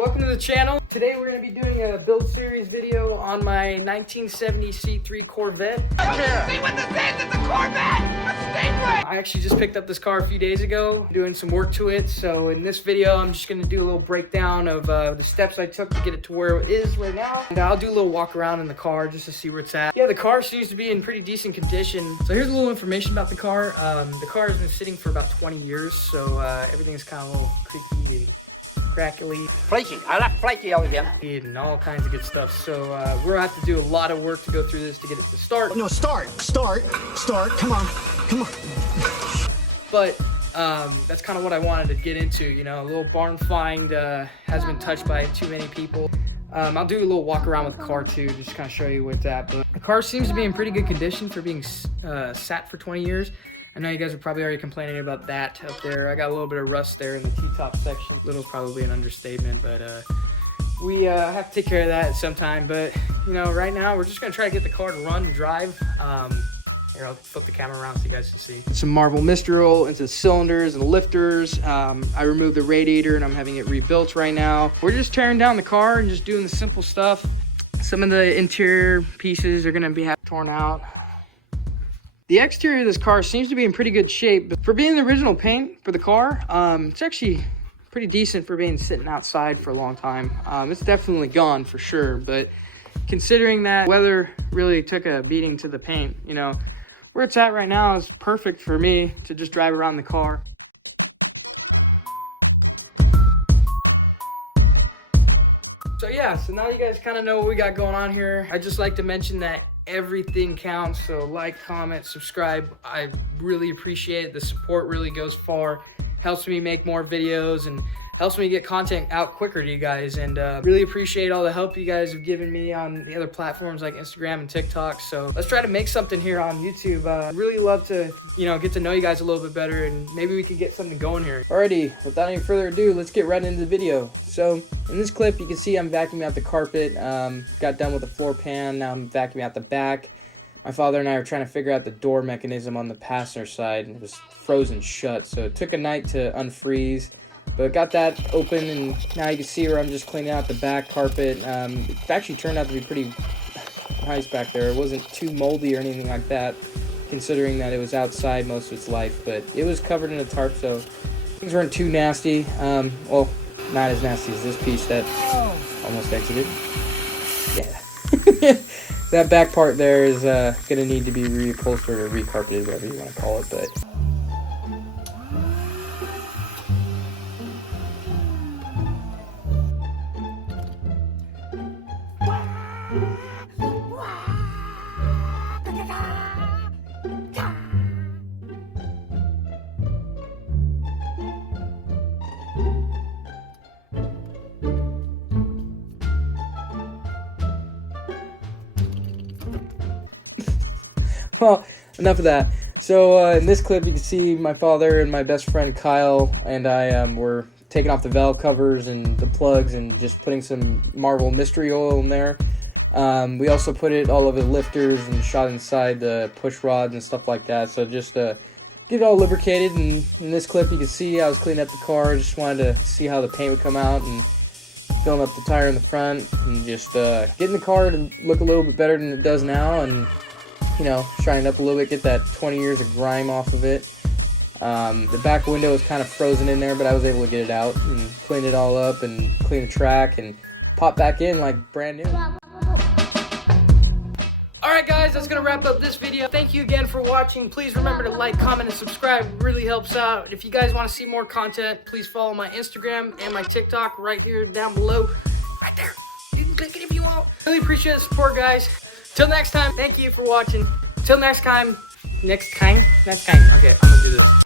Welcome to the channel. Today we're going to be doing a build series video on my 1970 C3 Corvette. See what this is? It's a Corvette! A Stingray! I actually just picked up this car a few days ago, doing some work to it. So in this video, I'm just going to do a little breakdown of the steps I took to get it to where it is right now. And I'll do a little walk around in the car just to see where it's at. Yeah, the car seems to be in pretty decent condition. So here's a little information about the car. The car has been sitting for about 20 years, so everything is kind of a little creaky and crackly. Flaky. I like flaky all again. And all kinds of good stuff. So we're gonna have to do a lot of work to go through this to get it to start. No, start. Come on. But that's kind of what I wanted to get into. You know, a little barn find hasn't been touched by too many people. I'll do a little walk around with the car too, just kind of show you what's at. But the car seems to be in pretty good condition for being sat for 20 years. I know you guys are probably already complaining about that up there. I got a little bit of rust there in the T-top section. Little probably an understatement, but we have to take care of that sometime. But, you know, right now we're just going to try to get the car to run and drive. Here, I'll flip the camera around so you guys can see. Some Marvel Mystery Oil into the cylinders and the lifters. I removed the radiator and I'm having it rebuilt right now. We're just tearing down the car and just doing the simple stuff. Some of the interior pieces are going to be torn out. The exterior of this car seems to be in pretty good shape. But for being the original paint for the car, it's actually pretty decent for being sitting outside for a long time. It's definitely gone for sure, but considering that weather really took a beating to the paint, you know, where it's at right now is perfect for me to just drive around the car. So yeah, so now you guys kind of know what we got going on here. I just like to mention that everything counts, so like, comment, subscribe. I really appreciate it. The support really goes far, helps me make more videos and helps me get content out quicker to you guys. And really appreciate all the help you guys have given me on the other platforms like Instagram and TikTok. So let's try to make something here on YouTube. Really love to, you know, get to know you guys a little bit better, and maybe we could get something going here. Alrighty, without any further ado, let's get right into the video. So in this clip, you can see I'm vacuuming out the carpet. Got done with the floor pan. Now I'm vacuuming out the back. My father and I were trying to figure out the door mechanism on the passenger side, and it was frozen shut. So it took a night to unfreeze. But got that open, and now you can see where I'm just cleaning out the back carpet. It actually turned out to be pretty nice back there. It wasn't too moldy or anything like that, considering that it was outside most of its life. But it was covered in a tarp, so things weren't too nasty. Well, not as nasty as this piece that almost exited. Yeah. That back part there is going to need to be reupholstered or recarpeted, whatever you want to call it. But well, enough of that. So in this clip, you can see my father and my best friend Kyle and I were taking off the valve covers and the plugs and just putting some Marvel Mystery Oil in there. We also put it all over the lifters and shot inside the push rods and stuff like that. So just get it all lubricated. And in this clip, you can see I was cleaning up the car. Just wanted to see how the paint would come out and filling up the tire in the front and just getting the car to look a little bit better than it does now. And you know, shine it up a little bit, get that 20 years of grime off of it. The back window was kind of frozen in there, but I was able to get it out and clean it all up and clean the track and pop back in like brand new. Alright guys, that's going to wrap up this video. Thank you again for watching. Please remember to like, comment, and subscribe. It really helps out. If you guys want to see more content, please follow my Instagram and my TikTok right here down below. Right there. You can click it if you want. Really appreciate the support, guys. Till next time, thank you for watching. Till next time. Okay, I'm gonna do this.